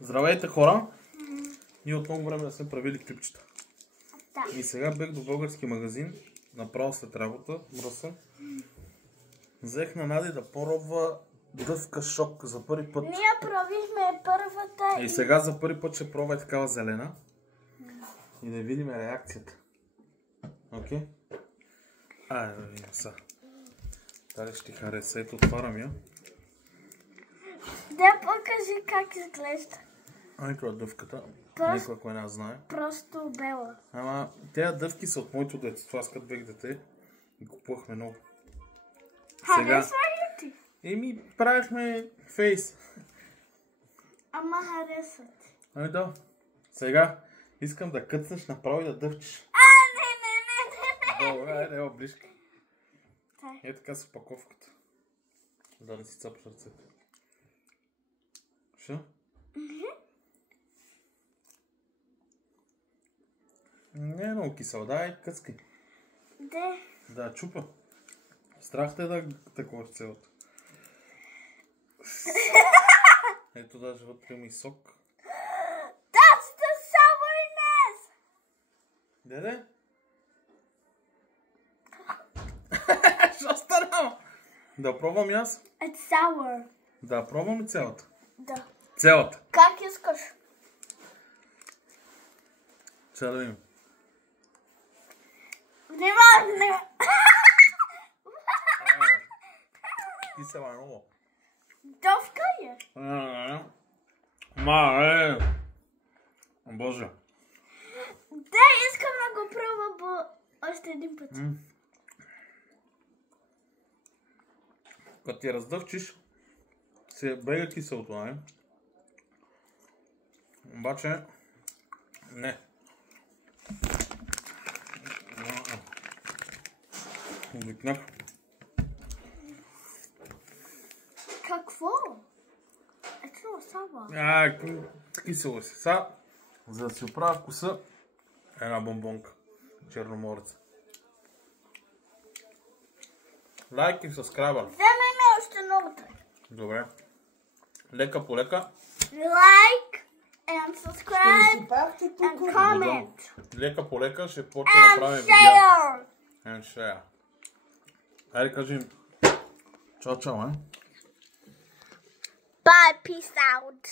Здравейте, хора! Ние от много време не сме правили клипчета. Да. И сега бех до български магазин, направо след работа, мръсен. Взех на Нади да пробва дъвка шок за първи път. Ние пробихме първата И сега за първи път ще пробва такава зелена. И да видим реакцията. Окей? Айде да видим сега. Дали ще ти хареса. Ето, отварям я. Да, покажи как изглежда. Ето е дъвката. Просто- Никой не знае. Просто бела. Ама тези дъвки са от моето детство. Аз като бех дете и купувахме много. Харесва ли ти? Еми, правихме фейс. Ама харесва ти. Ами да. Сега искам да кътнеш направо и да дъвчеш. Не. Добре, айде, ево близко. Тай. Е така с опаковката. Да не си цапаш ръцете. Шо? Не е много кисел, дай къцкай. Де? Да, чупа. Страх те да такова целото. Ето даже вътре има и сок. That's the sourness! Деде? Що стана? Да пробвам и аз? It's sour. Да пробвам и цялата. Да. Цялата. Как искаш? Сега да видим. Внимай! Кисела е много. Довка е. Боже. Да, искам да го пробвам още един път. Като ти раздъвчиш, се бега киселото, нали? Обаче, не. Обикнах. Какво? Ето сава. Кисело си. Сега, за да си оправя вкуса, една бомбонка. Черноморец. Лайк и subscribe. Вземай ме още много. Добре. Лека по лека. Like and subscribe and comment Лека по лека ще почва да and правим видео. share. And share. Хайде кажи чао, чао, Bye, peace out.